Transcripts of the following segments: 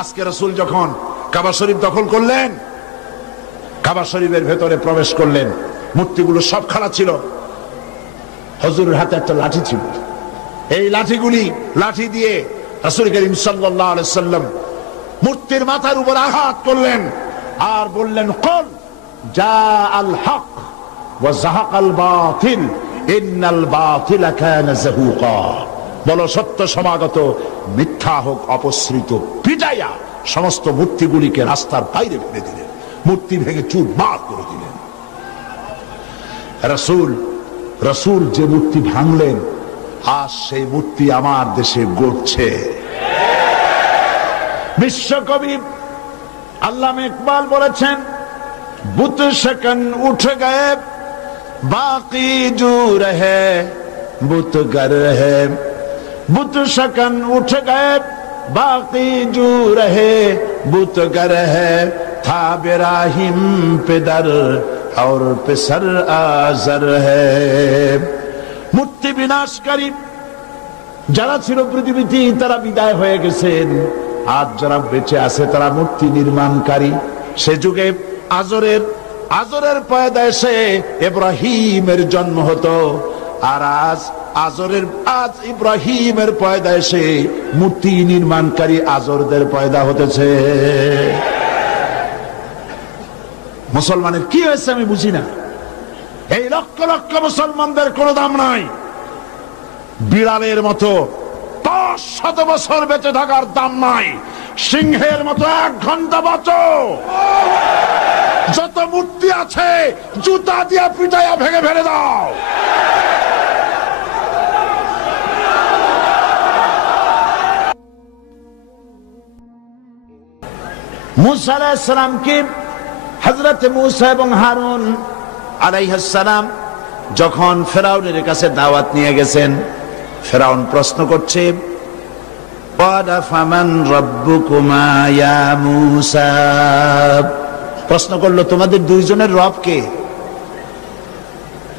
আজকে রাসূল যখন কাবা শরীফ দখল করলেন, কাবা শরীফের ভেতরে প্রবেশ করলেন, মূর্তিগুলো সব খাড়া ছিল, হুজুরের হাতে একটা লাঠি ছিল। এই লাঠি দিয়ে রাসূল করিম সাল্লাল্লাহু আলাইহি সাল্লাম মূর্তির মাথার উপর আঘাত করলেন আর বললেন, কুল জাআল হক ওয়া যাহাকাল বাতিল ইন্নাল বাতিলা কানা যাহুকা। বলো সত্য সমাগত, মিথ্যা হোক অপসৃত। পিটাইয়া সমস্ত মূর্তিগুলিকে রাস্তার বাইরে ফেলে দিলেন, মূর্তি ভেঙে চুরমার করে দিলেন। রাসূল যে মূর্তি ভাঙলেন, আজ সেই মূর্তি আমার দেশে গড়ছে। বিশ্বকবি আল্লামা ইকবাল বলেছেন, বুত शकन उठ गए बाकी जो रहे बुत गर है, बुत शकन उठ गए बाकी जो रहे बुत गर है, था बिराहिम पिदर और पिसर आजर है। মূর্তি বিনাশকারী যারা ছিল পৃথিবীতে তারা বিদায় হয়ে গেছেন, আজ যারা বেঁচে আছে তারা মূর্তি নির্মাণকারী। সে যুগে আজরের পয়দাশে ইব্রাহিমের জন্ম হতো, আর আজ ইব্রাহিমের পয়দাশে মূর্তি নির্মাণকারী আজরদের পয়দা হতেছে। মুসলমানের কি হয়েছে আমি বুঝি না। এই লক্ষ লক্ষ মুসলমানদের কোনো দাম নাই। বিড়ালের মতো 10 বছর বেঁচে থাকার দাম নাই। সিংহের মতো 1 ঘন্টা বাঁচো। যত মূর্তি আছে জুতা দিয়া পিটাইয়া ভেঙে ফেলে দাও। মুসা আলাইহিস সালামকে হযরত মুসা এবং হারুন আলাইহিস সালাম যখন ফেরাউনের কাছে দাওয়াত নিয়ে গেছেন, ফেরাউন প্রশ্ন করছে, ক্বালা ফামান রাব্বুকুমা ইয়া মুসা। প্রশ্ন করলো, তোমাদের দুইজনের রব কে?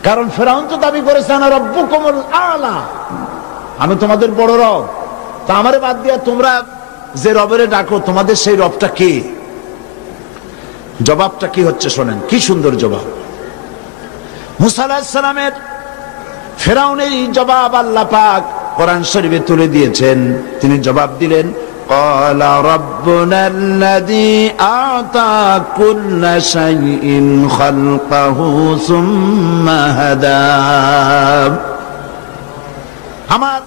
কারণ ফেরাউন তো দাবি করেছে আনা রাব্বুকুমুল আলা, আমি তোমাদের বড় রব। তা আমারে বাদ দিয়া তোমরা যে রবেরে ডাকো, তোমাদের সেই রবটা কে? জবাবটা কি হচ্ছে শোনেন, কি সুন্দর জবাব। মুসা আলাইহিস সালামের ফেরাউনের জবাব আল্লাহ পাক কোরআন শরীফে তুলে দিয়েছেন। তিনি জবাব দিলেন, ক্বালা রাব্বুনাল্লাযী আ'তা কুল্লা শাইইন খালকাহু সুম্মা হাদা।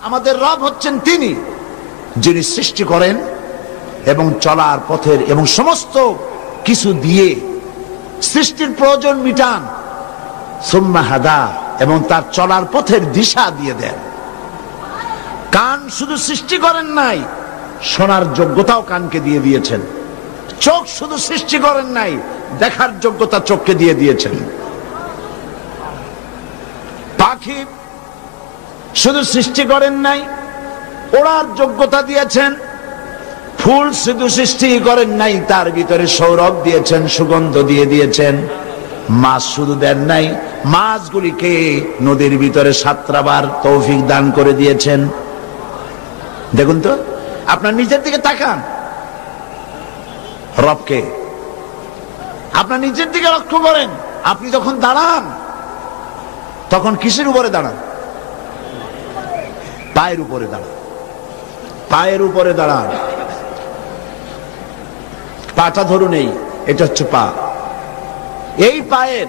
আমাদের রব হচ্ছেন তিনি, যিনি সৃষ্টি করেন এবং চলার পথের এবং সমস্ত কিছু দিয়ে সৃষ্টির প্রয়োজন মিটান, সুম্মা হাদা, এবং তার চলার পথের দিশা দিয়ে দেন। কান শুধু সৃষ্টি করেন নাই, শোনার যোগ্যতাও কানকে দিয়ে দিয়েছেন। চোখ শুধু সৃষ্টি করেন নাই, দেখার যোগ্যতা চোখকে দিয়ে দিয়েছেন। পাখি শুধু সৃষ্টি করেন নাই, ওড়ার যোগ্যতা দিয়েছেন। ফুল শুধু সৃষ্টি করেন নাই, তার ভিতরে সৌরভ দিয়েছেন, সুগন্ধ দিয়ে দিয়েছেন। মাছ শুধু দেন নাই, মাছগুলিকে নদীর ভিতরে সাঁতরাবার তৌফিক দান করে দিয়েছেন। দেখুন তো, আপনার নিজের দিকে তাকান, রবকে আপনার নিজের দিকে লক্ষ্য করেন। আপনি যখন দাঁড়ান তখন কিসের উপরে দাঁড়ান? পায়ের উপরে দাঁড়ান। পায়ের উপরে দাঁড়ান, পাটা ধরুন, এটা হচ্ছে পা। এই পায়ের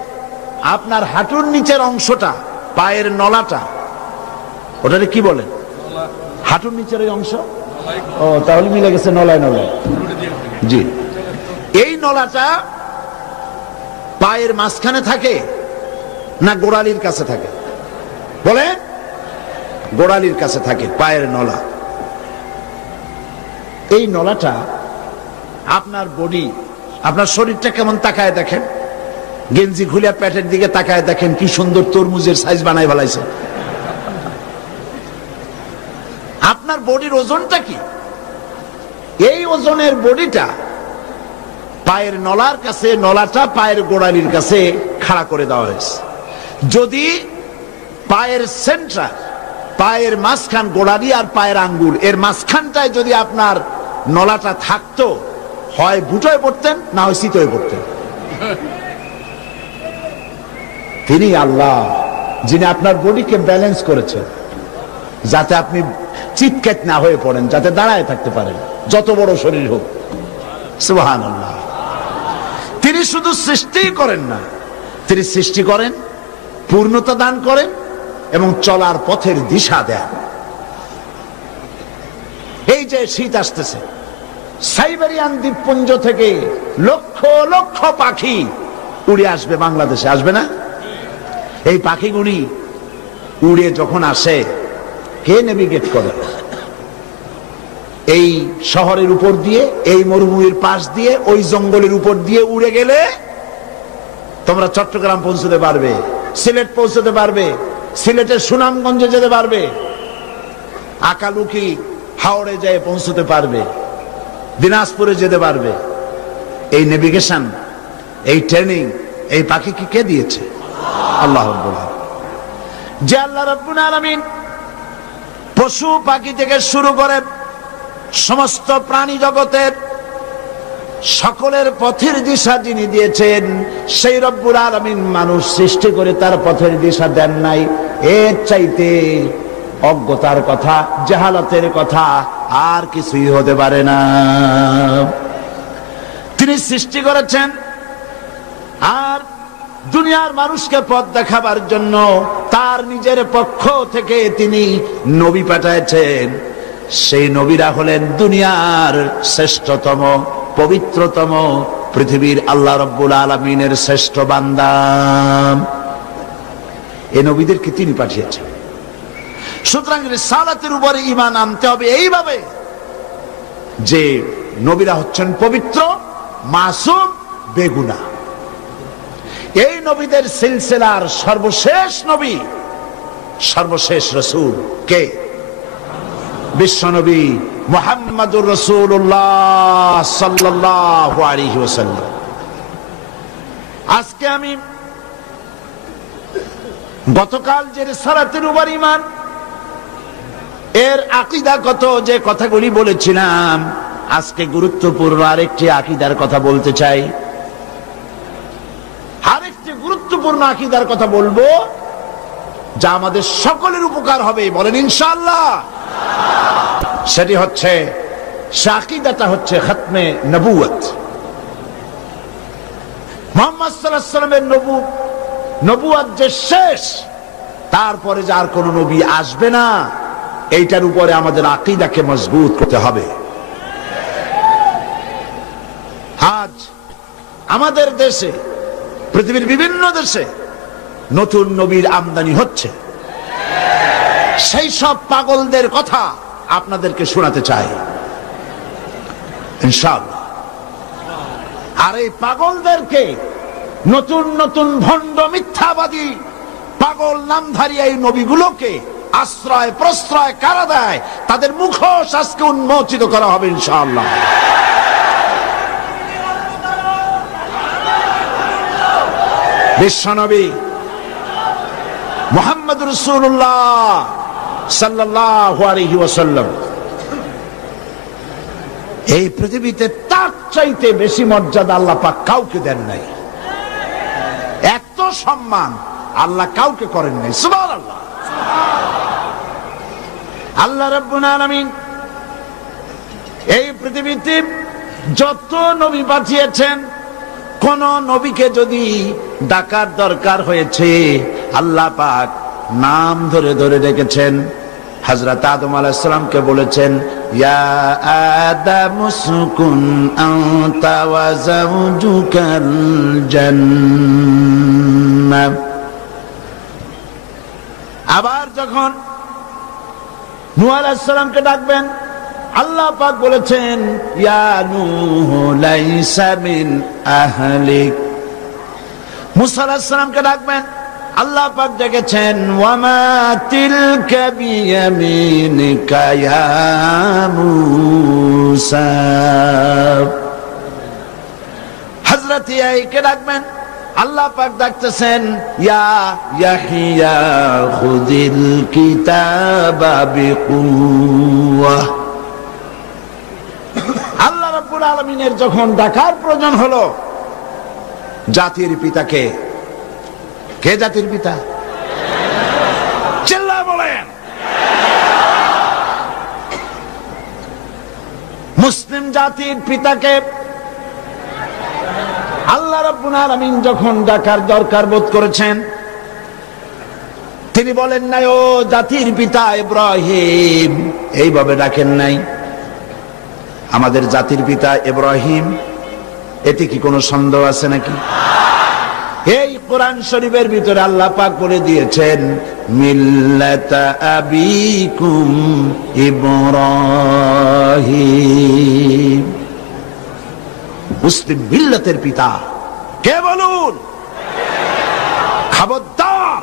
আপনার হাঁটুর নিচের অংশটা, পায়ের নলাটা, ওটাকে কি বলেন? হাঁটুর নিচের এই অংশ। ও, তাহলে মিলে গেছে, নলায়। জি, এই নলাটা পায়ের মাঝখানে থাকে না গোড়ালির কাছে থাকে? বলেন, গোড়ালির কাছে থাকে পায়ের নলা। এই নলাটা আপনার বডি, আপনার শরীরটা কেমন তাকায় দেখেন। গেঞ্জি খুলে পেটের দিকে তাকায় দেখেন, কি সুন্দর তরমুজের সাইজ বানায় ফেলাইছে। আপনার বডির ওজনটা কি? এই ওজনের বডিটা পায়ের নলার কাছে, নলাটা পায়ের গোড়ালির কাছে খাড়া করে দেওয়া হয়েছে। যদি পায়ের সেন্টার, পায়ের মাঝখান, গোড়ালি আর পায়ের আঙ্গুল এর মাঝখানটায় যদি আপনার নলাটা থাকতো, হয় বুটোয় পড়তেন না হয় শীতয়ে পড়তেন। তিনি আল্লাহ যিনি আপনার বডিকে ব্যালেন্স করেছেন যাতে আপনি চিৎকেট না হয়ে পড়েন, যাতে দাঁড়ায় থাকতে পারেন যত বড় শরীর হোক। সুবহানাল্লাহ। তিনি শুধু সৃষ্টিই করেন না, তিনি সৃষ্টি করেন, পূর্ণতা দান করেন এবং চলার পথের দিশা দেন। এই যে শীত আসতেছে, সাইবেরিয়ান দ্বীপপুঞ্জ থেকে লক্ষ লক্ষ পাখি উড়ে আসবে বাংলাদেশে, আসবে না? এই পাখিগুলি উড়ে যখন আসে, কে নেভিগেট করে? এই শহরের উপর দিয়ে, এই মরুভূমির পাশ দিয়ে, ওই জঙ্গলের উপর দিয়ে উড়ে গেলে তোমরা চট্টগ্রাম পৌঁছতে পারবে, সিলেট পৌঁছতে পারবে, সিলেটের সুনামগঞ্জে যেতে পারবে, আকালুকি হাওড়ে যেয়ে পৌঁছতে পারবে, দিনাজপুরে যেতে পারবে। এই নেভিগেশন, এই ট্রেনিং এই পাখিকে কে দিয়েছে? আল্লাহ রাব্বুল আলামিন। যে আল্লাহ রাব্বুল আলামিন পশু পাখি থেকে শুরু করে সমস্ত প্রাণী জগতের সকলের পথের দিশা যিনি দিয়েছেন, সেই রব্বুল আলামিন মানুষ সৃষ্টি করে তার পথের দিশা দেন নাই। এর চাইতে অজ্ঞতার কথা, জাহালাতের কথা আর কিছুই হতে পারে না। তিনি সৃষ্টি করেছেন আর দুনিয়ার মানুষকে পথ দেখাবার জন্য তার নিজের পক্ষ থেকে তিনি নবী পাঠাচ্ছেন। সেই নবীরা হলেন দুনিয়ার শ্রেষ্ঠতম, পবিত্রতম, পৃথিবীর আল্লাহ রাব্বুল আলামিনের শ্রেষ্ঠ বান্দা। এই নবীদেরকে তিনি পাঠিয়েছেন। সুতরাং রিসালাতের উপরে ঈমান আনতে হবে এইভাবে যে নবীরা হচ্ছেন পবিত্র, মাসুম, বেগুনাহ। এই নবীদের সিলসিলার সর্বশেষ নবী, সর্বশেষ রাসূল কে? বিশ্বনবী মুহাম্মদুর রাসূলুল্লাহ সাল্লাল্লাহু আলাইহি ওয়াসাল্লাম। আজকে আমি গতকাল যে রিসালাতের উপর ঈমান, এর আকীদাগত যে কথাগুলি বলেছিলাম, আজকে গুরুত্বপূর্ণ আরেকটি আকীদার কথা বলতে চাই। আরেকটি গুরুত্বপূর্ণ আকীদার কথা বলবো যা আমাদের সকলের উপকার হবে, বলেন ইনশাআল্লাহ। সেটি হচ্ছে, সে আকীদাটা হচ্ছে খতমে নবুয়ত। মুহাম্মদ সাল্লাল্লাহু আলাইহি ওয়াসাল্লামের নবুয়ত যে শেষ, তারপরে যার কোন নবী আসবে না, এইটার উপরে আমাদের আকীদাকে মজবুত করতে হবে। আজ আমাদের দেশে, পৃথিবীর বিভিন্ন দেশে নতুন নবীর আমদানি হচ্ছে। সেই সব পাগলদের কথা আপনাদেরকে শোনাতে চাই ইনশাআল্লাহ। আর এই পাগলদেরকে, নতুন নতুন ভণ্ড মিথ্যাবাদী পাগল নামধারী এই নবীগুলোকে আশ্রয় প্রশ্রয় কারা দেয়, তাদের মুখোশ আজকে উন্মোচিত করা হবে ইনশাআল্লাহ। বিশ্বনবী মুহাম্মদ রাসূলুল্লাহ সাল্লাল্লাহু আলাইহি ওয়াসাল্লাম এই পৃথিবীতে তার চাইতে বেশি মর্যাদা আল্লাহ পাক কাউকে দেন নাই। এত সম্মান আল্লাহ কাউকে করেন নাই। সুবহানাল্লাহ। আল্লাহ রাব্বুল আলামিন এই পৃথিবীতে যত নবী পাঠিয়েছেন, কোন নবীকে যদি ডাকার দরকার হয়েছে, আল্লাহ পাক নাম ধরে ধরে ডেকেছেন। হযরত আদম আলাইহিস সালামকে বলেছেন, ইয়া আদম উসকুন আনতা ওয়া যাওজুকাল জান্নাহ। আবার যখন নূহ আলাইহিস সালামকে ডাকবেন, আল্লাহ পাক বলেছেন, ইয়া নূহ লাইসা মিন আহলিক। মুসা আলাইহিস সালামকে ডাকবেন, আল্লাহ পাক ডেকেছেন, ওয়া মা তিলকা বিয়ামিনিকা ইয়া মূসা। হযরত ইয়াহইয়াকে ডাকবেন, আল্লাহ পাক ডাকতেছেন, ইয়া ইয়াহইয়া খুযিল কিতাবা বিকুওয়া। রাব্বুল আলামিনের যখন ডাকার প্রয়োজন হলো জাতির পিতাকে, কে জাতির পিতা? চিল্লায় বলেন। মুসলিম জাতির পিতাকে আল্লাহ রাব্বুল আলামিন যখন ডাকার দরকার বোধ করেছেন, তিনি বলেন নাই ও জাতির পিতা ইব্রাহিম, এইভাবে ডাকেন নাই। আমাদের জাতির পিতা ইব্রাহিম, এতে কি কোনো সন্দেহ আছে নাকি? এই কোরআন শরীফের ভিতরে আল্লাহ পাক বলে দিয়েছেন মিল্লাতা আবিকুম ইব্রাহিম। মুসলিম মিল্লাতের পিতা কে বলুন? খবরদার,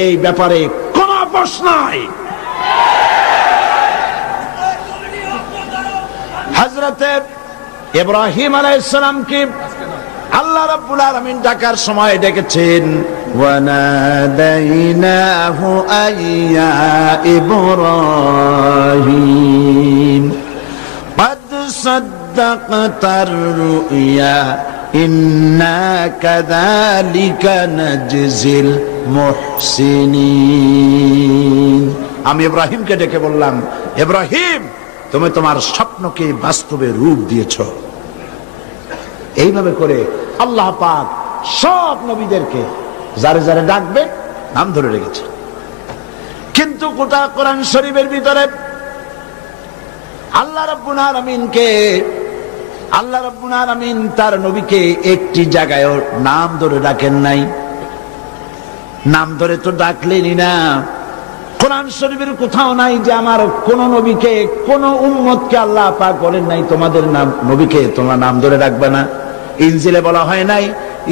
এই ব্যাপারে কোনো আপোষ নাই। হযরতে ইব্রাহিম আলাইহিস সালামকে আল্লাহ রাব্বুল আলামিন ডাকার সময় ডেকেছেন ওয়ানাদাইনাহু আইয়া ইব্রাহিম قد صدقت الرؤيا إنا كذلك نجزي المحسنين। আমি ইব্রাহিমকে ডেকে বললাম, ইব্রাহিম তুমি তোমার স্বপ্নকে বাস্তবে রূপ দিয়েছো। এইভাবে করে আল্লাহ পাক সব নবীদেরকে যারে যারে ডাকবে নাম ধরে রেখেছে। কিন্তু গোটা কোরআন শরীফের ভিতরে আল্লাহ রাব্বুল আলামিন তার নবীকে একটি জায়গায় নাম ধরে ডাকেন নাই। নাম ধরে তো ডাকলেনই না। কোরআন শরীফের কোথাও নাই যে আমার কোন নবীকে, কোন উম্মতকে আল্লাহ পাক বলেন নাই তোমাদের নাম নবীকে তোমরা নাম ধরে ডাকবে না। ইনজিলে বলা হয় নাই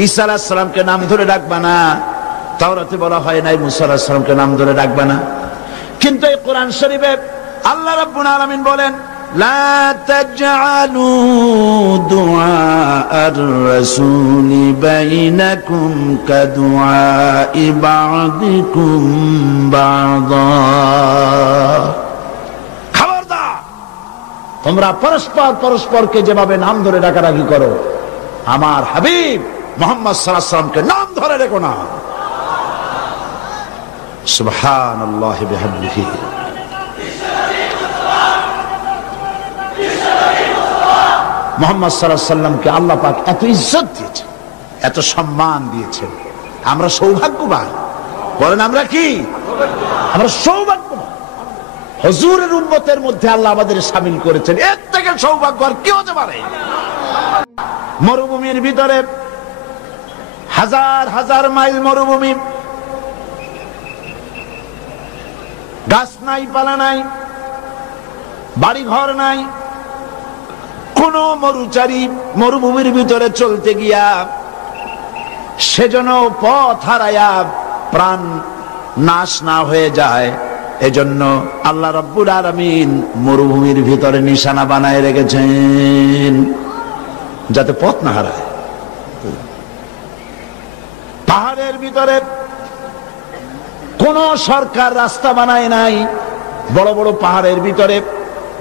ঈসা আলাইহিস সালামকে নাম ধরে ডাকবে না। তাওরাতে বলা হয় নাই মুসা আলাইহিস সালামকে নাম ধরে ডাকবে না। কিন্তু এই কোরআন শরীফে আল্লাহ রাব্বুল আলামিন বলেন লা তাজআলু দুআআর রাসূলি বাইনাকুম কাদুআই বা'দিকুম বা'দা। খবরদার, তোমরা পরস্পরকে যেভাবে নাম ধরে ডাকাডাকি করো, আমার হাবিব মুহাম্মদ সাল্লাল্লাহু আলাইহি ওয়াসাল্লামকে নাম ধরে রেখো না। সুবহানাল্লাহি বিহামদিহি। মুহাম্মদ সাল্লাল্লাহু আলাইহি ওয়াসাল্লামকে আল্লাহ পাক এত ইজ্জত দিয়েছেন, এত সম্মান দিয়েছেন। আমরা সৌভাগ্যবান। বলেন আমরা কি? আমরা সৌভাগ্যবান। হুজুরের উম্মতের মধ্যে আল্লাহ আমাদের শামিল করেছেন। এর থেকে সৌভাগ্য আর কি হতে পারে? মরুভূমির ভিতরে হাজার হাজার মাইল মরুভূমি, গাছ নাই, পালা নাই, বাড়ি ঘর নাই। কোন মরুচারী মরুভূমির ভিতরে চলতে গিয়া সেজন্য পথ হারায়া প্রাণ নাশ না হয়ে যায়, এজন্য আল্লাহ রাব্বুল আলামিন মরুভূমির ভিতরে নিশানা বানায় রেখেছেন যাতে পথ না হারায়। পাহাড়ের ভিতরে কোন সরকার রাস্তা বানায় নাই। বড় বড় পাহাড়ের ভিতরে,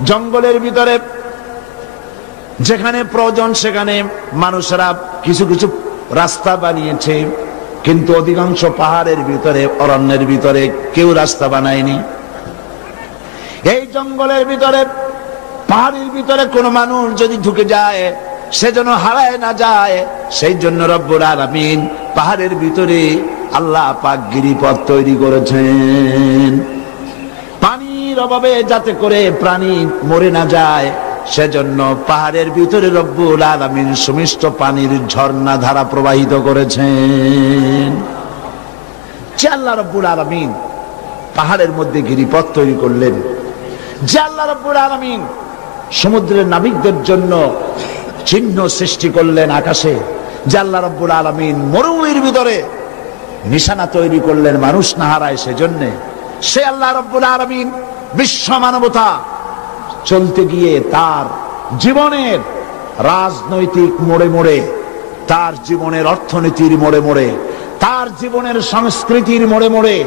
জঙ্গলের ভিতরে যেখানে প্রয়োজন সেখানে মানুষেরা কিছু কিছু রাস্তা বানিয়েছে, কিন্তু অধিকাংশ পাহাড়ের ভিতরে, অরণ্যের ভিতরে কেউ রাস্তা বানায়নি। এই জঙ্গলের ভিতরে, পাহাড়ের ভিতরে কোন মানুষ যদি ঢুকে যায় সে যেন হারায় না যায়, সেই জন্য রব্বুল আলামিন পাহাড়ের ভিতরে আল্লাহ পাক গিরিপথ তৈরি করেছেন পানির অভাবে, যাতে করে প্রাণী মরে না যায়। সেজন্য পাহাড়ের ভিতরে রব্বুল আলামিন সুমিষ্ট পানির ঝর্ণা ধারা প্রবাহিত করেছেন। যে আল্লাহ রব্বুল আলামিন পাহাড়ের মধ্যে গিরিপথ তৈরি করলেন, যে আল্লাহ রব্বুল আলামিন সমুদ্রের নাবিকদের জন্য চিহ্ন সৃষ্টি করলেন আকাশে, যে আল্লাহ রব্বুল আলামিন মরুভূমির ভিতরে নিশানা তৈরি করলেন মানুষ না হারায় সেজন্য, সে আল্লাহ রব্বুল আলামিন বিশ্ব মানবতা চলতে গিয়ে তার জীবনের রাজনৈতিক মোড়ে মোড়ে, তার জীবনের অর্থনীতির মোড়ে মোড়ে, তার জীবনের সংস্কৃতির মোড়ে মোড়ে,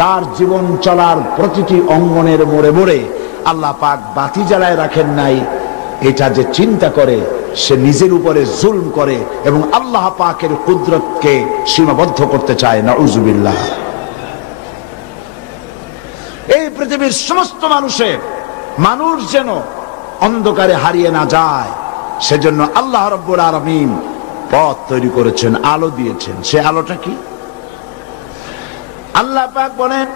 তার জীবন চলার প্রতিটি অঙ্গনের মোড়ে মোড়ে আল্লাহ পাক বাতি জ্বালায় রাখেন নাই। এটা যে চিন্তা করে সে নিজের উপরে জুলম করে এবং আল্লাহ পাকের কুদরতকে সীমাবদ্ধ করতে চায়। নাউজুবিল্লাহ। এই পৃথিবীর সমস্ত মানুষ যেন অন্ধকারে হারিয়ে না যায়, সেজন্য আল্লাহ রাব্বুল আলামিন পথ তৈরি করেছেন, আলো দিয়েছেন। সে আলোটা কি? আল্লাহ পাক বলেন,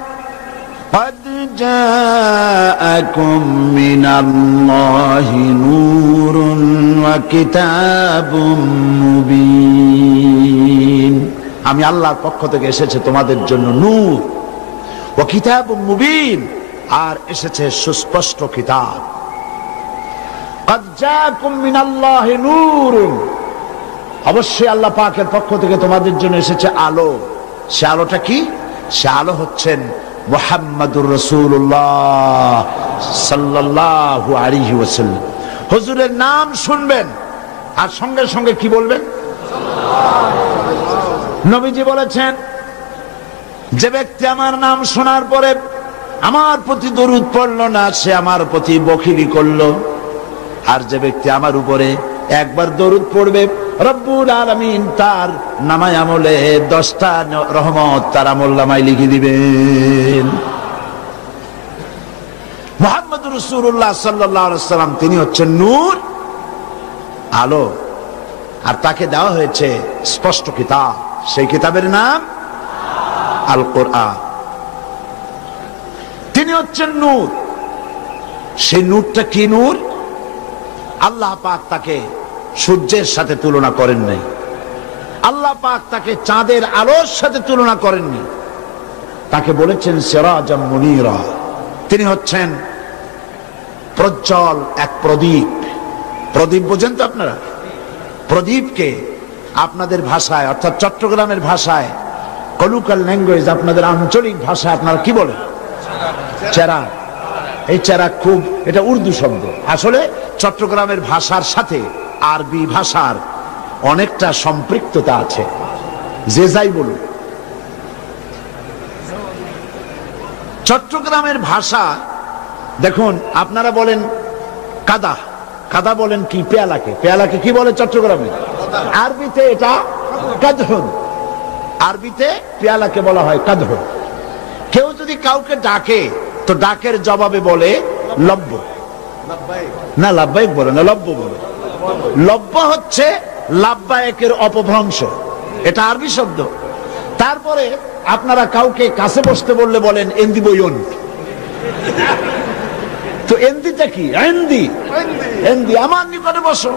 قد جاءكم من الله نور وكتاب مبين। আমি আল্লাহর পক্ষ থেকে এসেছে তোমাদের জন্য নূর ও কিতাব মুবিন, আর এসেছে সুস্পষ্ট কিতাব। قد جاءكم من الله نور, অবশ্যই আল্লাহ পাকের পক্ষ থেকে তোমাদের জন্য এসেছে আলো। সে আলোটা কি? সে আলো হচ্ছেন মুহাম্মাদুর রাসূলুল্লাহ সাল্লাল্লাহু আলাইহি ওয়াসাল্লাম। হুজুরের নাম শুনবেন আর সঙ্গে সঙ্গে কি বলবেন? নবীজি বলেছেন, যে ব্যক্তি আমার নাম শোনার পরে আমার প্রতি দরুদ পড়লো না, সে আমার প্রতি বখিলি করলো। আর যে ব্যক্তি আমার উপরে একবার দরুদ পড়বে, রব্বুল আলামিন তার নামায় আমলে 10টা রহমত তার আমলনামায় লিখে দিবেন। মুহাম্মদুর রাসূলুল্লাহ সাল্লাল্লাহু আলাইহি ওয়াসাল্লাম তিনি হচ্ছেন নূর, আলো, আর তাকে দেওয়া হয়েছে স্পষ্ট কিতাব। সেই কিতাবের নাম আল কোরআন। তিনি হচ্ছেন নূর। সেই নূরটা কি নূর? আল্লাহ পাক তাকে সূর্যের সাথে তুলনা করেন নাই, আল্লাহ পাক তাকে চাঁদের আলোর সাথে তুলনা করেননি, তাকে বলেছেন সিরাজাম মুনীরা। তিনি হচ্ছেন প্রজ্জ্বল এক প্রদীপ। প্রদীপ বোঝেন তো আপনারা? প্রদীপকে আপনাদের ভাষায়, অর্থাৎ চট্টগ্রামের ভাষায়, লোকাল ল্যাঙ্গুয়েজ, আপনাদের আঞ্চলিক ভাষায় আপনারা কি বলেন? চেরাগ। এই চেরাগ খুব, এটা উর্দু শব্দ। আসলে চট্টগ্রামের ভাষার সাথে আরবি ভাষার অনেকটা সম্পৃক্ততা আছে, যে যাই বলুন। চট্টগ্রামের ভাষা দেখুন, আপনারা বলেন কাদা, কাদা বলেন কি? পেয়ালাকে, পেয়ালাকে কি বলে চট্টগ্রামে? আরবিতে এটা কাদহুন, আরবিতে পেয়ালাকে বলা হয় কাদহুন। কেউ যদি কাউকে ডাকে তো ডাকের জবাবে বলে লব্ব, না লাব্বাইক বলে না, লব্ব বলে। লব্ব হচ্ছে লাব্বাইকের অপভ্রংশ, এটা আরবি শব্দ। তারপরে আপনারা কাউকে কাছে বসতে বললে বলেন এন্দি বইন। তো এন্দিটা কি? এন্দি, এন্দি, আমার নিকটে বসো।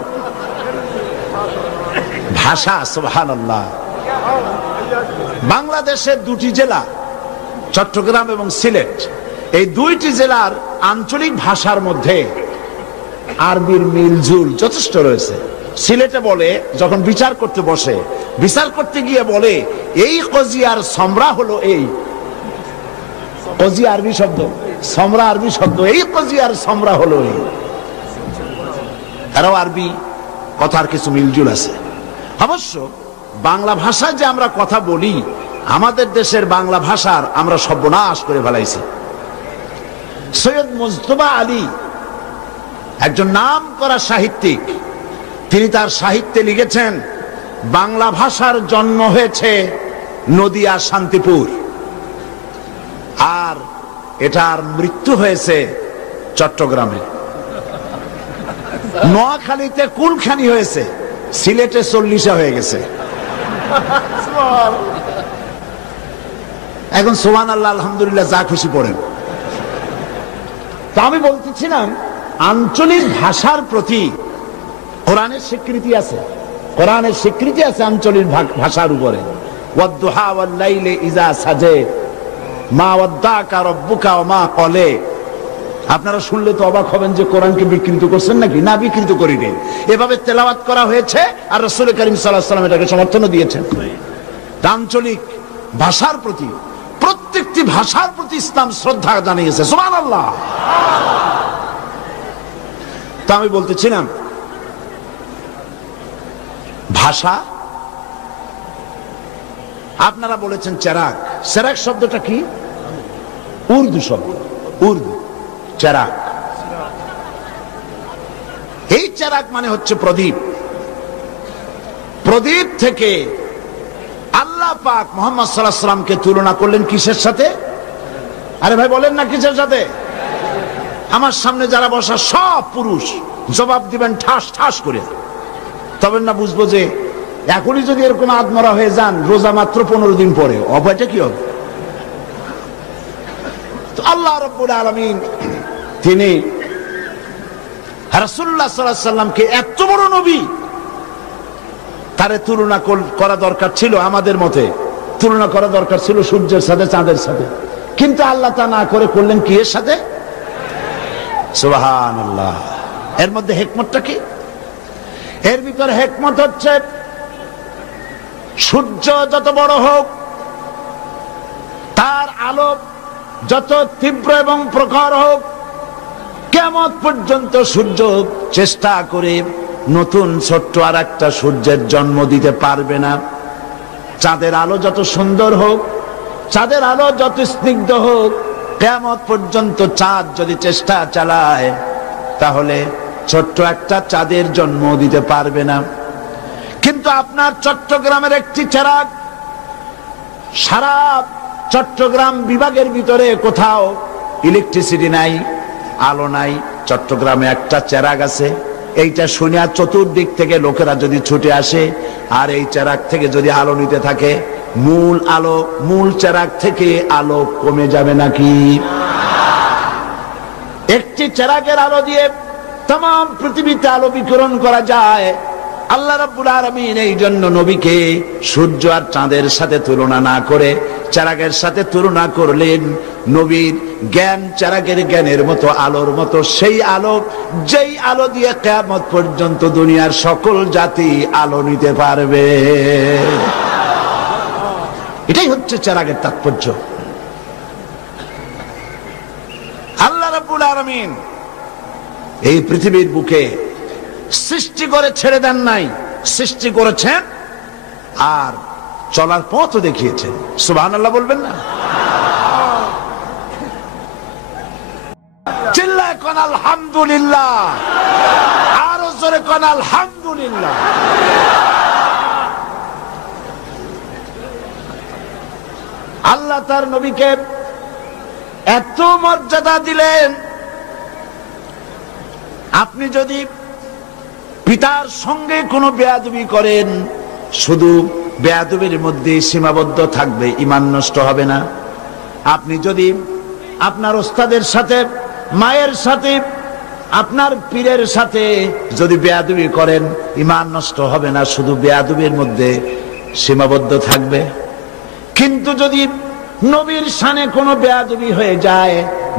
ভাষা, সুবহানাল্লাহ। বাংলাদেশের দুটি জেলা, চট্টগ্রাম এবং সিলেট, এই দুইটি জেলার আঞ্চলিক ভাষার মধ্যে আরবির মিলজুল যথেষ্ট রয়েছে। সিলেটে বলে, যখন বিচার করতে বসে, বিচার করতে গিয়ে বলে এই কজিয়ার সমরা হলো এই। কজিয়া আরবি শব্দ, সমরা আরবি শব্দ, এই কজিয়ার সমরা হলো এই। এরাও আরবি কথার কিছু মিলজুল আছে। অবশ্য বাংলা ভাষায় যে আমরা কথা বলি, আমাদের দেশের বাংলা ভাষার আমরা সর্বনাশ করে ফেলাইছি। সৈয়দ মুজতবা আলী একজন নামকরা সাহিত্যিক, তিনি তার সাহিত্যে লিখেছেন, বাংলা ভাষার জন্ম হয়েছে নদিয়া শান্তিপুর, আর এটার মৃত্যু হয়েছে চট্টগ্রামে। নোয়াখালীতে কুলখানি হয়েছে, সিলেটে 40 হয়ে গেছে। এখন সুবহানাল্লাহ, আলহামদুলিল্লাহ, যা খুশি পড়েন। তো আমি বলতেছিলাম, আঞ্চলিক ভাষার প্রতি কোরআনের স্বীকৃতি আছে, কোরআনের স্বীকৃতি আছে আঞ্চলিক ভাষার উপরে। ওয়াদ-দুহা ওয়াল-লাইলি ইযা সাজে মা ওয়াদ্দাকা রাব্বুকা ওয়া মা ক্বালে। আপনারা শুনলে তো অবাক হবেন যে কোরআনকে বিকৃত করছেন নাকি? না, বিকৃত করি নেই, এভাবে তেলাওয়াত করা হয়েছে, আর রাসূল করিম সাল্লাল্লাহু আলাইহি ওয়াসাল্লাম এটাকে সমর্থনও দিয়েছেন। আঞ্চলিক ভাষার প্রতি, প্রত্যেকটি ভাষার প্রতি ইসলাম শ্রদ্ধা জানিয়েছে। সুবহানাল্লাহ। তা আমি বলতেছিলাম, ভাষা, আপনারা বলেছেন চেরাগ। চেরাগ শব্দটা কি? উর্দু শব্দ, উর্দু, চেরাগ। এই চেরাগ মানে হচ্ছে প্রদীপ। প্রদীপ থেকে আল্লাহ পাক মুহাম্মদ সাল্লাল্লাহু আলাইহি ওয়াসাল্লামকে তুলনা করলেন কিসের সাথে? আরে ভাই বলেন না কিসের সাথে? আমার সামনে যারা বসা সব পুরুষ, জবাব দিবেন ঠাস ঠাস করে। তবে না বুঝবো যে এখনই যদি এরকম আদমরা হয়ে যান, রোজা মাত্র 15 দিন পরে, অভয়টা কি হবে? তো আল্লাহ রাব্বুল আলামিন তিনি রাসূলুল্লাহ সাল্লাল্লাহু আলাইহি ওয়াসাল্লামকে এত বড় নবী, তারে তুলনা করা দরকার ছিল আমাদের মতে, তুলনা করা দরকার ছিল সূর্যের সাথে, চাঁদের সাথে, কিন্তু আল্লাহ তা না করে করলেন কি এর সাথে? সুবহানাল্লাহ। এর মধ্যে হিকমতটা কি? এর ভিতরে হিকমত হচ্ছে সূর্য যত বড় হোক, তার আলো যত তীব্র এবং প্রখর হোক, কিয়ামত পর্যন্ত সূর্য চেষ্টা করে নতুন ছোট্ট আর একটা সূর্যের জন্ম দিতে পারবে না। চাঁদের আলো যত সুন্দর হোক, চাঁদের আলো যত স্নিগ্ধ হোক, কিয়ামত পর্যন্ত চাঁদ যদি চেষ্টা চালায় তাহলে ছোট্ট একটা চাঁদের জন্ম দিতে পারবে না। কিন্তু আপনার চট্টগ্রামের একটি চেরাগ, সারা চট্টগ্রাম বিভাগের ভিতরে কোথাও ইলেকট্রিসিটি নাই, আলো নাই, চট্টগ্রামে একটা চেরাগ আছে। এইটা শুনিয়া চতুর্দিক থেকে লোকেরা যদি ছুটে আসে আর এই চেরাগ থেকে যদি আলো নিতে থাকে, মূল চেরাগ থেকে আলো কমে যাবে নাকি? একটি চেরাগের আলো দিয়ে तमाम পৃথিবীতে আলো বিকিরণ করা যায়। আল্লাহ রাব্বুল আলামিন এই জন্য নবীকে সূর্য আর চাঁদের সাথে তুলনা না করে চেরাগের সাথে তুলনা করলেন। নবীর জ্ঞান চেরাগের জ্ঞানের মতো, আলোর মতো, সেই আলো যেই আলো দিয়ে কিয়ামত পর্যন্ত দুনিয়ার সকল জাতি আলো নিতে পারবে। এটাই হচ্ছে চেরাগের তাৎপর্য। আল্লাহ রাব্বুল আলামিন এই পৃথিবীর বুকে সৃষ্টি করে ছেড়ে দেন নাই, সৃষ্টি করেছেন আর চলার পথও দেখিয়েছেন। সুবহানাল্লাহ বলবেন না? চিল্লায় কোন আলহামদুলিল্লাহ, আরো জোরে কোন আলহামদুলিল্লাহ। আল্লাহ তার নবীকে এত মর্যাদা দিলেন, আপনি যদি পিতার সঙ্গে কোনো বেয়াদবি করেন, শুধু বেয়াদবির মধ্যে সীমাবদ্ধ থাকবে, ঈমান নষ্ট হবে না। আপনি যদি আপনার ওস্তাদের সাথে, মায়ের সাথে, আপনার পীরের সাথে যদি বেয়াদবি করেন, ঈমান নষ্ট হবে না, শুধু বেয়াদবির মধ্যে সীমাবদ্ধ থাকবে। কিন্তু যদি নবীর শানে কোনো বেয়াদবি হয়ে যায়,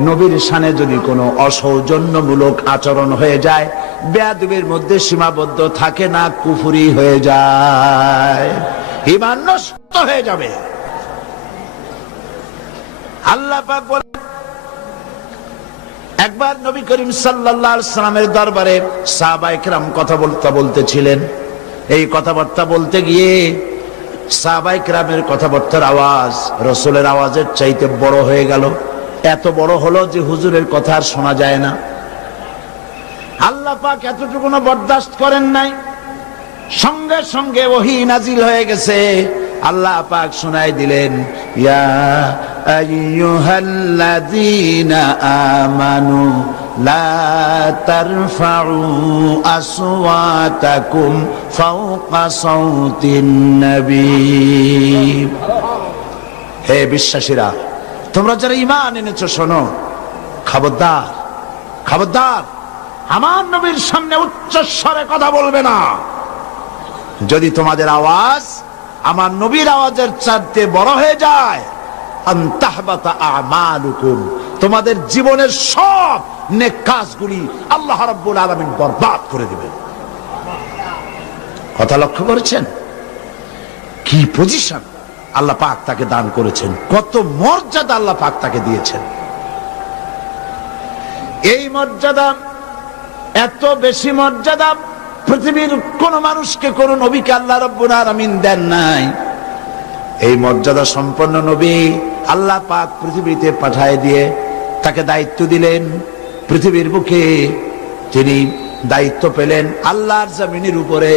নবীর শানে যদি কোনো অসৌজন্যমূলক আচরণ হয়ে যায়, বেয়াদবির মধ্যে সীমাবদ্ধ থাকে না, কুফরি হয়ে যায়, ঈমান নষ্ট হয়ে যাবে। আল্লাহ পাক বলেন, একবার নবী করিম সাল্লাল্লাহু আলাইহি ওয়াসাল্লামের দরবারে সাহাবায়ে কেরাম কথা বলতেছিলেন। এই কথাবার্তা বলতে গিয়ে সাহাবায়ে কেরামের কথাবার্তার আওয়াজ রাসূলের আওয়াজের চাইতে বড় হয়ে গেল। এত বড় হলো যে হুজুরের কথা আর শোনা যায় না। আল্লাহ পাক এতটুকু বরদাস্ত করেন নাই, সঙ্গে সঙ্গে ওহী নাজিল হয়ে গেছে। আল্লাহ পাক শোনায় দিলেন, ইয়া আইয়ুহাল্লাযীনা আমানু লা তারফাউ আসওয়াতাকুম ফাওকা সাওতিন নবী। হে বিশ্বাসীরা, তোমরা যারা ঈমান এনেছো শোনো, খবরদার খবরদার, আমার নবীর সামনে উচ্চ স্বরে কথা বলবে না। যদি তোমাদের আওয়াজ আমার নবীর আওয়াজের চাইতে বড় হয়ে যায়, আনতাহবাতা আমালুকুম, তোমাদের জীবনের সব নেক কাজগুলি আল্লাহ রাব্বুল আলামিন বরবাদ করে দিবেন। কথা লক্ষ্য করেছেন? কি পজিশন আল্লাহ পাক তাকে দান করেছেন, কত মর্যাদা আল্লাহ পাক তাকে দিয়েছেন। এই মর্যাদা, এত বেশি মর্যাদা পৃথিবীর কোন মানুষকে, কোন নবীকে আল্লাহ রাব্বুল আলামিন দেন নাই। এই মর্যাদা সম্পন্ন নবী আল্লাহ পাক পৃথিবীতে পাঠায় দিয়ে তাকে দায়িত্ব দিলেন, পৃথিবীর বুকে তিনি দায়িত্ব পেলেন আল্লাহর জমিনের উপরে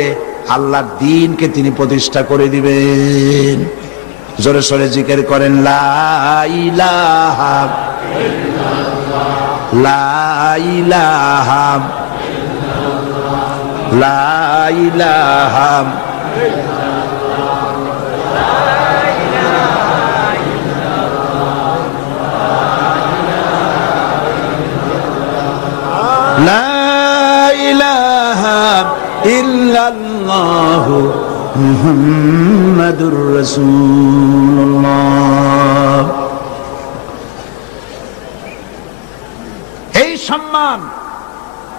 আল্লাহর দ্বীনকে তিনি প্রতিষ্ঠা করে দিবেন। জোরে সোরে জিকির করেন লা ইলাহা ইল্লাল্লাহ, লা ইলাহা ইল্লাল্লাহ, লা ইলাহা ইল্লাল্লাহু মুহাম্মাদুর রাসূলুল্লাহ। এই সম্মান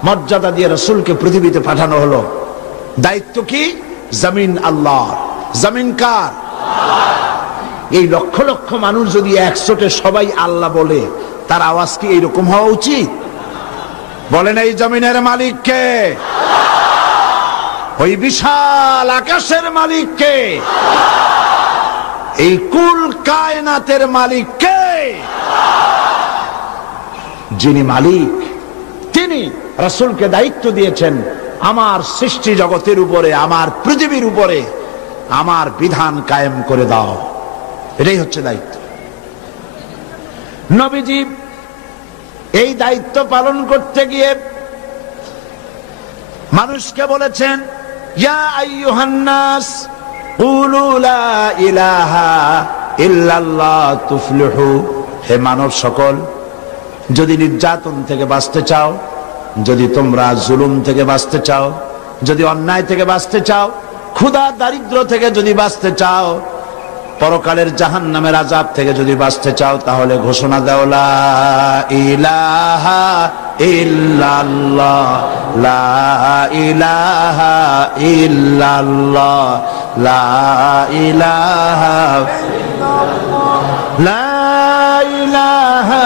মর্যাদা দিয়ে রাসূলকে পৃথিবীতে পাঠানো হলো। দায়িত্ব কি? জমিন আল্লাহ। জমিন কার? এই লক্ষ লক্ষ মানুষ যদি একসাথে সবাই আল্লাহ বলে, তার আওয়াজ কি এইরকম হওয়া উচিত? বলেন এই জমিনের মালিক কে? ওই বিশাল আকাশের মালিক কে? এই কুল কায়নাতের মালিক কে? যিনি মালিক, তিনি রাসূলকে দায়িত্ব দিয়েছেন আমার সৃষ্টি জগতের উপরে, আমার পৃথিবীর উপরে আমার বিধান কায়েম করে দাও। এটাই হচ্ছে দায়িত্ব। নবীজি এই দায়িত্ব পালন করতে গিয়ে মানুষকে বলেছেন, ইয়া আইয়ুহান নাস কুলু লা ইলাহা ইল্লাল্লাহ তুফলিহু। হে মানব সকল, যদি নির্যাতন থেকে বাঁচতে চাও, যদি তোমরা জুলুম থেকে বাঁচতে চাও, যদি অন্যায় থেকে বাঁচতে চাও, ক্ষুধা দারিদ্র থেকে যদি বাঁচতে চাও, পরকালের জাহান্নামের আযাব থেকে যদি বাঁচতে চাও, তাহলে ঘোষণা দাও লা ইলাহা ইল্লাল্লাহ, লা ইলাহা ইল্লাল্লাহ, লা ইলাহা লা ইলাহা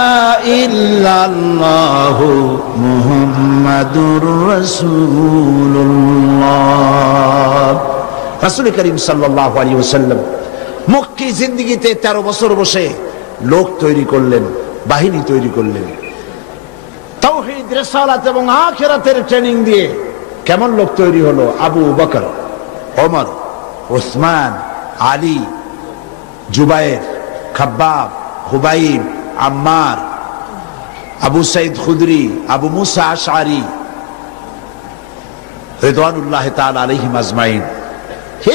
ইল্লাল্লাহ মুহাম্মাদুর রাসূলুল্লাহ। রাসূল করিম সাল্লাল্লাহু আলাইহি ওয়াসাল্লাম মক্কি জিন্দেগিতে 13 বছর বসে লোক তৈরি করলেন, বাহিনী তৈরি করলেন। তাওহীদ, রিসালাত এবং আখিরাতের ট্রেনিং দিয়ে কেমন লোক তৈরি হলো? আবু বকর, ওমর, ওসমান, আলী, জুবায়ের, খাব্বাব, হুবাইব, আম্মার, আবু সাইদ খুদরি, আবু মুসা আশআরী রিদওয়ানুল্লাহ তাআলা আলাইহিম আজমাইন।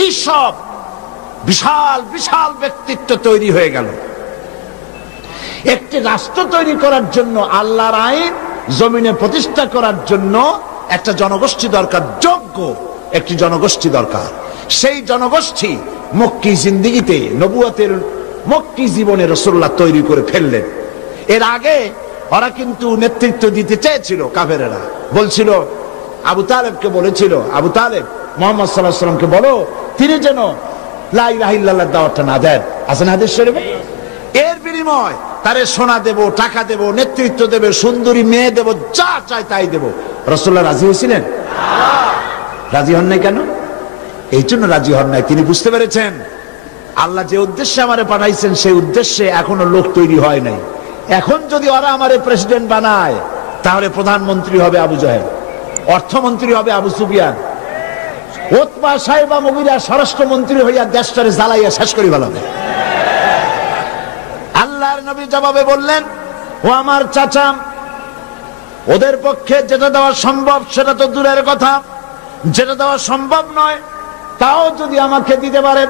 এই সব বিশাল বিশাল ব্যক্তিত্ব তৈরি হয়ে গেল। একটি রাষ্ট্র তৈরি করার জন্য, আল্লাহর আইন জমিনে প্রতিষ্ঠা করার জন্য একটা জনগোষ্ঠী দরকার, যোগ্য একটি জনগোষ্ঠী দরকার। সেই জনগোষ্ঠী মক্কি জিন্দেগিতে, নবুয়তের মক্কি জীবনে রাসূলুল্লাহ তৈরি করে ফেললেন। এর আগে ওরা কিন্তু নেতৃত্ব দিতে চেয়েছিল, কাফেরেরা বলছিল, আবু তালেবকে বলেছিল, আবু তালেব মুহাম্মদ সাল্লাল্লাহু আলাইহি ওয়াসাল্লামকে বলো তিনি যেন লা ইলাহা ইল্লাল্লাহর দাওয়াতটা না দেন। আছে না হাদিস শরীফে? এর বিনিময় তারে সোনা দেব, টাকা দেব, নেতৃত্ব দেবে, সুন্দরী মেয়ে দেব, যা চাই তাই দেব। রাসূলুল্লাহ রাজি হয়েছিলেন? রাজি হন নাই কেন? এই জন্য রাজি হন নাই, তিনি বুঝতে পেরেছেন আল্লাহ যে উদ্দেশ্যে আমারে পাঠাইছেন সেই উদ্দেশ্যে এখনো লোক তৈরি হয় নাই। এখন যদি ওরা আমারে প্রেসিডেন্ট বানায়, তাহলে প্রধানমন্ত্রী হবে আবু জাহেল, অর্থমন্ত্রী হবে আবু সুফিয়ান, উতবা সাহেবা মুগিরা স্বরাষ্ট্রমন্ত্রী হইয়া দেশটারে জ্বালাইয়া শেষ করে ফেলাবে। আল্লাহর নবী জবাবে বললেন, ও আমার চাচা, ওদের পক্ষে যেটা দেওয়া সম্ভব সেটা তো দূরের কথা, যেটা দেওয়া সম্ভব নয় তাও যদি আমাকে দিতে পারে,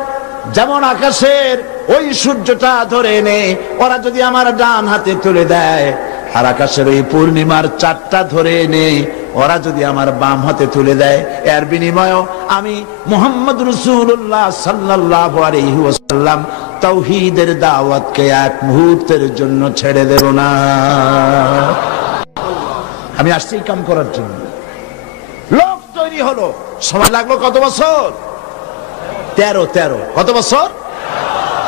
যেমন আকাশের ওই সূর্যটা ধরে এনে ওরা যদি আমার ডান হাতে তুলে দেয়, আর আকাশের ওই পূর্ণিমার চাঁদটা ধরে এনে ওরা যদি আমার বাম হাতে তুলে দেয়, এর বিনিময়েও আমি মুহাম্মদ রাসূলুল্লাহ সাল্লাল্লাহু আলাইহি ওয়াসাল্লাম তাওহীদের দাওয়াতকে এক মুহূর্তের জন্য ছেড়ে দেব না। আমি আসছি এই কাম করার জন্য। লোক তৈরি হলো, সময় লাগলো কত বছর? 13 কত বছর?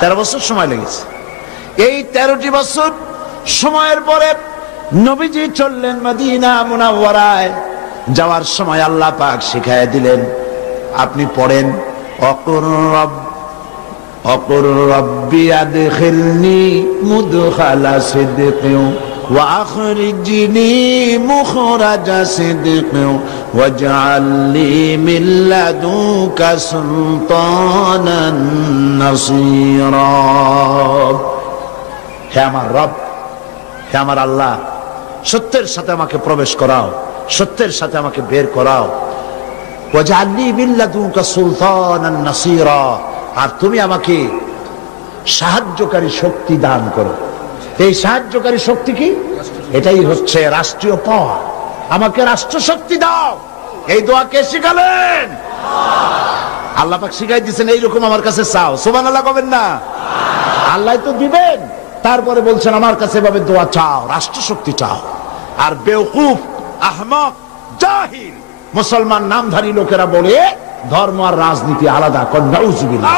13 বছর সময় লেগেছে। এই 13টি বছর সময়ের পরে নবীজি চললেন মদিনা মুনাওয়ারায়। যাওয়ার সময় আল্লাহ পাক শিখায় দিলেন, আপনি পড়েন অকুর রব্বি আদখিলনি মুদখালা সিদকিন وأخرجني مخرج صدق واجعل لي من لدنك سلطانا نصيرا হে আমার রব, হে আমার আল্লাহ, সত্যের সাথে আমাকে প্রবেশ করাও, সত্যের সাথে আমাকে বের করাও। ওয়াজআল লি মিন লাদুনকা সুলতানান নাসীরা, আর তুমি আমাকে সাহায্যকারী শক্তি দান করো। এই সাহায্যকারী শক্তি কি? এটাই হচ্ছে রাষ্ট্রীয় পাওয়ার। আমাকে রাষ্ট্র শক্তি দাও। এই দোয়া কে শিখালেন? আল্লাহ পাক শিখাই দিয়েছেন, এইরকম আমার কাছে চাও। সুবহানাল্লাহ কবেন না? আল্লাহ তো দিবেন, তারপরে বলছেন আমার কাছে এভাবে দোয়া চাও, রাষ্ট্র শক্তি চাও। আর বেওকুফ, আহমক, জাহিল মুসলমান নামধারী লোকেরা বলে ধর্ম আর রাজনীতি আলাদা। নাউযুবিল্লাহ।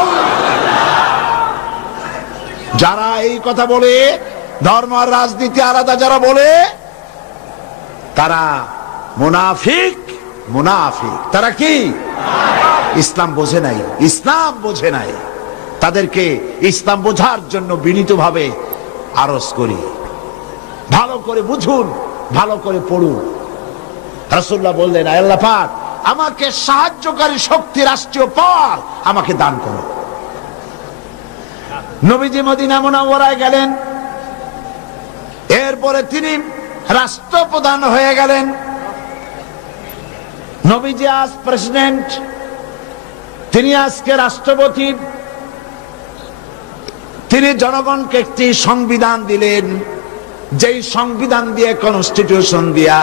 যারা এই কথা বলে ধর্ম আর রাজনীতি আলাদা যারা বলে, তারা মুনাফিক। মুনাফিক তারা কি? ইসলাম বোঝে নাই, ইসলাম বোঝে নাই। তাদেরকে ইসলাম বোঝার জন্য বিনীতভাবে আরজ করি, ভালো করে বুঝুন, ভালো করে পড়ুন। রাসূলুল্লাহ বললেন, আল্লাহ পাক আমাকে সাহায্যকারী শক্তি, রাষ্ট্রীয় পাওয়ার আমাকে দান করো। নবীজি মদিনা মুনাওয়ারায় গেলেন, এরপরে তিনি রাষ্ট্রপ্রধান হয়ে গেলেন। নবীজি আজ প্রেসিডেন্ট, তিনি আজকে রাষ্ট্রপতি। তিনি জনগণকে একটি সংবিধান দিলেন, যেই সংবিধান দিয়ে, কনস্টিটিউশন দিয়া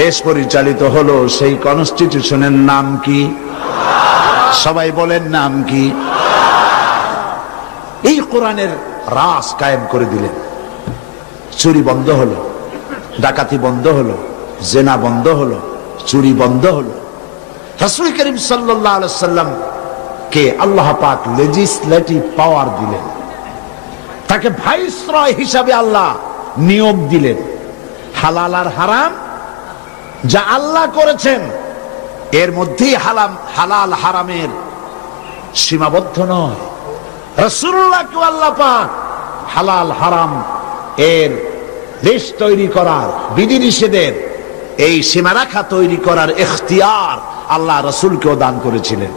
দেশ পরিচালিত হলো। সেই কনস্টিটিউশনের নাম কি? সবাই বলেন নাম কি? এই কোরআনের রাজ কায়েম করে দিলেন। চুরি বন্ধ হলো, ডাকাতি বন্ধ হলো, জেনা বন্ধ হলো, চুরি বন্ধ হলো। রাসূল করিম সাল্লাল্লাহু আলাইহি ওয়াসাল্লাম কে আল্লাহ পাক লেজিসলেটিভ পাওয়ার দিলেন, তাকে ভাইসরয় হিসাবে আল্লাহ নিয়োগ দিলেন। হালাল আর হারাম যা আল্লাহ করেছেন, এর মধ্যেই হালাল হারামের সীমাবদ্ধ নয়। রাসূলুল্লাহকে আল্লাহ পাক হালাল হারাম এর লিস্ট তৈরি করার, বিধিনিষেধের এই সীমারেখা তৈরি করার ইখতিয়ার আল্লাহ রাসূলকেও দান করেছিলেন।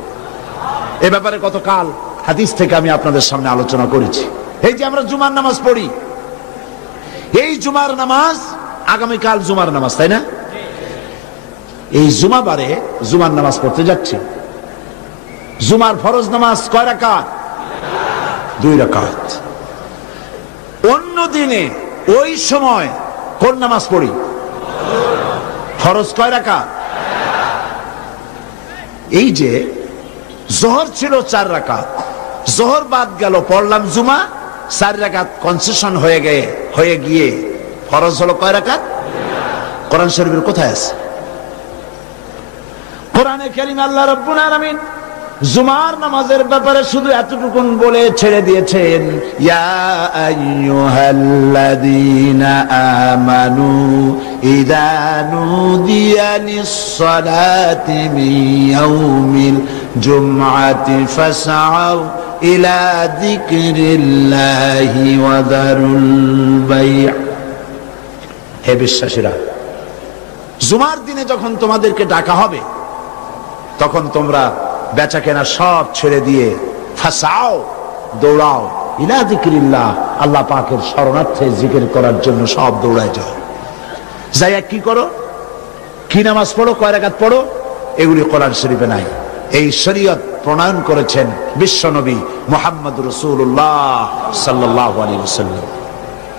এ ব্যাপারে গতকাল হাদিস থেকে আমি আপনাদের সামনে আলোচনা করেছি। এই যে আমরা জুমার নামাজ পড়ি, এই জুমার নামাজ, আগামীকাল জুমার নামাজ, তাই না? এই জুমাবারে জুমার নামাজ পড়তে যাচ্ছি। জুমার ফরজ নামাজ কয় রাকাত? 2 রাকাত। অন্য দিনে ওই সময় কোন নামাজ পড়ি? ফরজ কয় রাকাত? এই যে জোহর ছিল 4 রাকাত, জোহর বাদ গেল, পড়লাম জুমা, 4 রাকাত কনসেশন হয়ে গিয়ে ফরজ হলো কয় রাকাত? কোরআন শরীফের কোথায় আছে? কোরআনে কারীম আল্লাহ রাব্বুল আলামিন জুমার নামাজের ব্যাপারে শুধু এতটুকুন বলে ছেড়ে দিয়েছেন, ইয়া আইয়ুহাল্লাযীনা আমানু ইযা নুদিয়া লিস-সালাতি মিন ইয়াউমিল জুমআতি ফাসআউ ইলা যিকরিল্লাহি ওয়া যারুল বাই'। হে বিশ্বাসীরা, জুমার দিনে যখন তোমাদেরকে ডাকা হবে, তখন তোমরা বেচা কেনা সব ছেড়ে দিয়ে ফাসাও, দৌড়াও, ইলা যিকরিল্লাহ, আল্লাহ পাকের শরণার্থে জিকির করার জন্য সব দৌড়ায় যাও। যাইয়া কি করো? কি নামাজ পড়ো, কয় রাকাত পড়ো? এগুলি কোরআন শরীফে নাই। এই শরীয়ত প্রণয়ন করেছেন বিশ্বনবী মুহাম্মদ রাসূলুল্লাহ সাল্লাল্লাহু আলাইহি ওয়াসাল্লাম।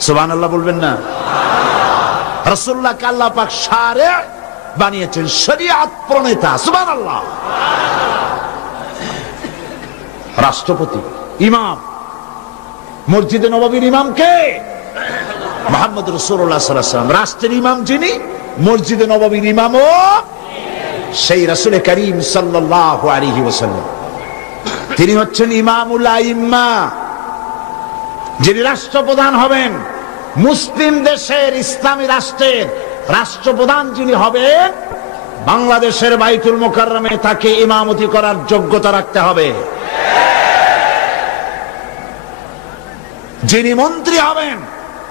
সুবহানাল্লাহ বলবেন না? রাসূলুল্লাহকে আল্লাহ পাক শারে বানিয়েছেন, শরীয়ত প্রণেতা। সুবহানাল্লাহ। রাষ্ট্রপতি, ইমাম, মসজিদে নববীর ইমাম কে? মুহাম্মদ রাসূলুল্লাহ সাল্লাল্লাহু আলাইহি ওয়াসাল্লাম। রাষ্ট্রের ইমাম যিনি, মসজিদে নববীর ইমামও সেই রাসূল করিম সাল্লাল্লাহু আলাইহি ওয়াসাল্লাম। তিনি হচ্ছেন ইমামুল আইম্মা, যিনি রাষ্ট্রপ্রধান হবেন। মুসলিম দেশের, ইসলামী রাষ্ট্রের রাষ্ট্রপ্রধান যিনি হবেন, বাংলাদেশের বাইতুল মুকাররমে তাকে ইমামতি করার যোগ্যতা রাখতে হবে। যিনি মন্ত্রী হবেন,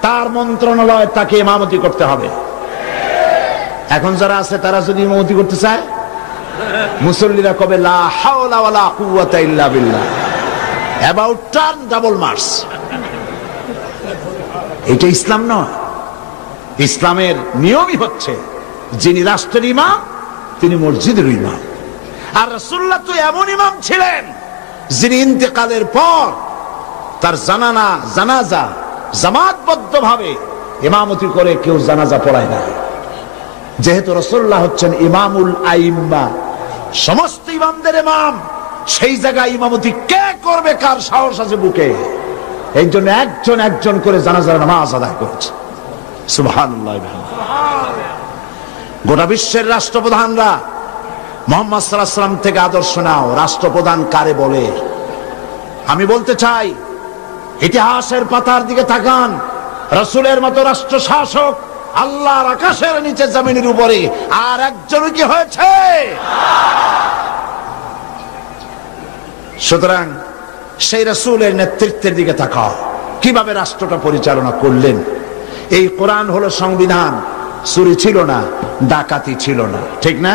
তার মন্ত্রণালয় তাকে ইমামতি করতে হবে। এখন যারা আছে তারা যদি ইমামতি করতে চায়, মুসল্লিরা কবে লা হাওলা ওয়ালা কুওয়াতা ইল্লা বিল্লাহ, অ্যাবাউট টার্ন ডাবল মার্স। এটা ইসলাম নয়। ইসলামের নিয়মই হচ্ছে যিনি রাষ্ট্রের ইমাম তিনি মসজিদের ইমাম। আর রাসূলুল্লাহ তো এমন ইমাম ছিলেন যিনি ইন্তেকালের পর তার জানাজা জামাতবদ্ধ ভাবে ইমামতি করে কেউ জানাজা পড়ায় না। যেহেতু রাসূলুল্লাহ হচ্ছেন ইমামুল আইম্মা, সমস্ত ইমামদের ইমাম, সেই জায়গায় ইমামতি কে করবে, কার সাহস আছে বুকে? এই জন্য একজন একজন করে জানাজার নামাজ আদায় করেছে। সুবহানাল্লাহ। গোটা বিশ্বের রাষ্ট্রপ্রধানরা মুহাম্মদ সাল্লাল্লাহু আলাইহি ওয়াসাল্লাম থেকে আদর্শ নাও। রাষ্ট্রপ্রধান কারে বলে? আমি বলতে চাই, ইতিহাসের পাতার দিকে তাকান। রাসূলের মতো রাষ্ট্র শাসক আল্লাহর আকাশের নিচে জমিনের উপরে আর একজন কি হয়েছে? সুতরাং সেই রাসূলের নেতৃত্বের দিকে তাকাও, কিভাবে রাষ্ট্রটা পরিচালনা করলেন। এই কোরআন হলো সংবিধান। চুরি ছিল না, ডাকাতি ছিল না, ঠিক না?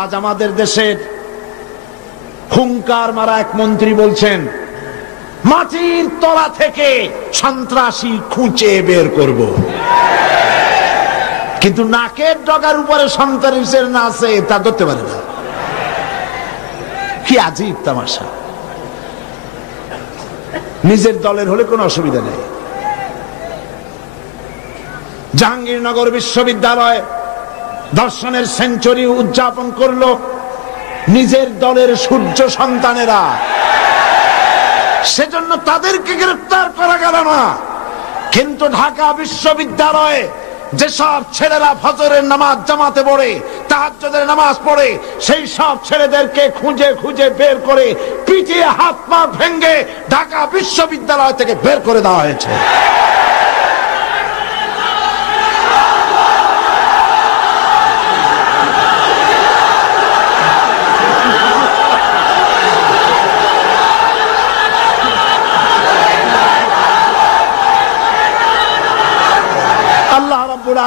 আজ আমাদের দেশের হুঙ্কার মারা এক মন্ত্রী বলছেন মাটির তলা থেকে সন্ত্রাসী খুঁজে বের করব, কিন্তু নাকের ডগার উপরে সন্ত্রাসীর না আছে তা ধরতে পারে না। কি আজীব তামাশা। নিজের দলের হলে কোনো অসুবিধা নেই। জাহাঙ্গীরনগর বিশ্ববিদ্যালয় দর্শনের সেঞ্চুরি উদযাপন করলো নিজের দলের সূর্য সন্তানেরা, সেজন্য তাদেরকে গ্রেফতার করা গেল না। কিন্তু ঢাকা বিশ্ববিদ্যালয়ে যেসব ছেলেরা ফজরের নামাজ জামাতে পড়ে, তাহাজ্জুদের নামাজ পড়ে, সেই সব ছেলেদেরকে খুঁজে খুঁজে বের করে পিটিয়ে হাত পা ভেঙে ঢাকা বিশ্ববিদ্যালয় থেকে বের করে দেওয়া হয়েছে।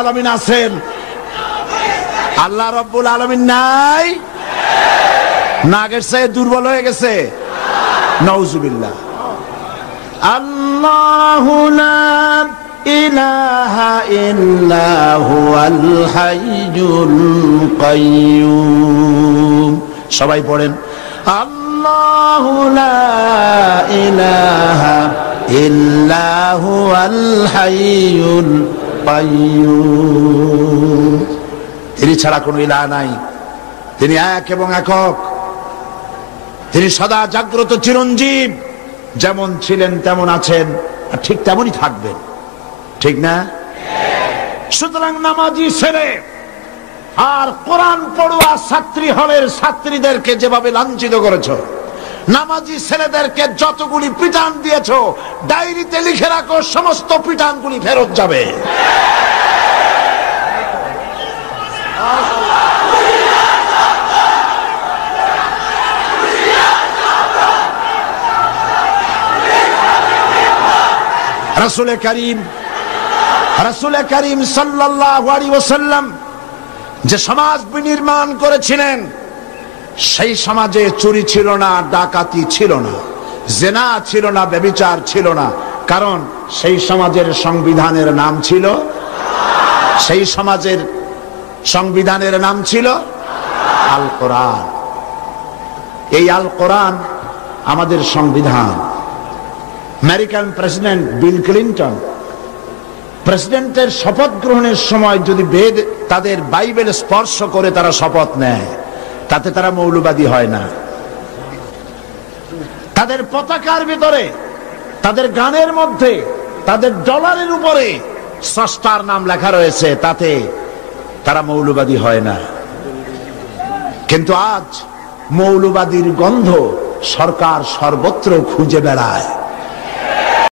আলামিন আছেন, আল্লাহ রাব্বুল আলামিন নাই? নাগের চেয়ে দুর্বল হয়ে গেছে? নাউজুবিল্লাহ। আল্লাহু লা ইলাহা ইল্লা হুয়াল হাইয়ুল কাইয়্যুম। সবাই পড়েন আল্লাহু লা ইলাহা ইল্লা হুয়াল হাইয়ুল কাইয়্যুম। তিনি ছাড়া কোনো ইলাহ নাই। তিনি এক এবং একক। তিনি সদা জাগ্রত চিরঞ্জীব। যেমন ছিলেন তেমন আছেন, আর ঠিক তেমনই থাকবেন, ঠিক না? সুতরাং নামাজি ছেলে আর কোরআন পড়ুয়া ছাত্রী হলের ছাত্রীদেরকে যেভাবে লাঞ্ছিত করেছো, নামাজি ছেলেদেরকে যতগুলি পিটান দিয়েছো, ডায়েরিতে লিখে রাখো, সমস্ত পিটানগুলি ফেরত যাবে। রাসূল করিম সাল্লাল্লাহু আলাইহি ওয়াসাল্লাম যে সমাজ বিনির্মাণ করেছিলেন, সেই সমাজে চুরি ছিল না, ডাকাতি ছিল না, জিনা ছিল না, ব্যভিচার ছিল না। কারণ সেই সমাজের সংবিধানের নাম ছিল, সেই সমাজের সংবিধানের নাম ছিল আল কোরআন। এই আল কোরআন আমাদের সংবিধান। আমেরিকান প্রেসিডেন্ট বিল ক্লিন্টন প্রেসিডেন্টের শপথ গ্রহণের সময় যদি বেদ তাদের বাইবেল স্পর্শ করে তারা শপথ নেয়, তাতে তারা মৌলবাদী হয় না। তাদের পতাকার ভিতরে, তাদের গানের মধ্যে, তাদের ডলারের উপরে স্রষ্টার নাম লেখা রয়েছে, তাতে তারা মৌলবাদী হয় না। কিন্তু আজ মৌলবাদীর গন্ধ সরকার সর্বত্র খুঁজে বেড়ায়।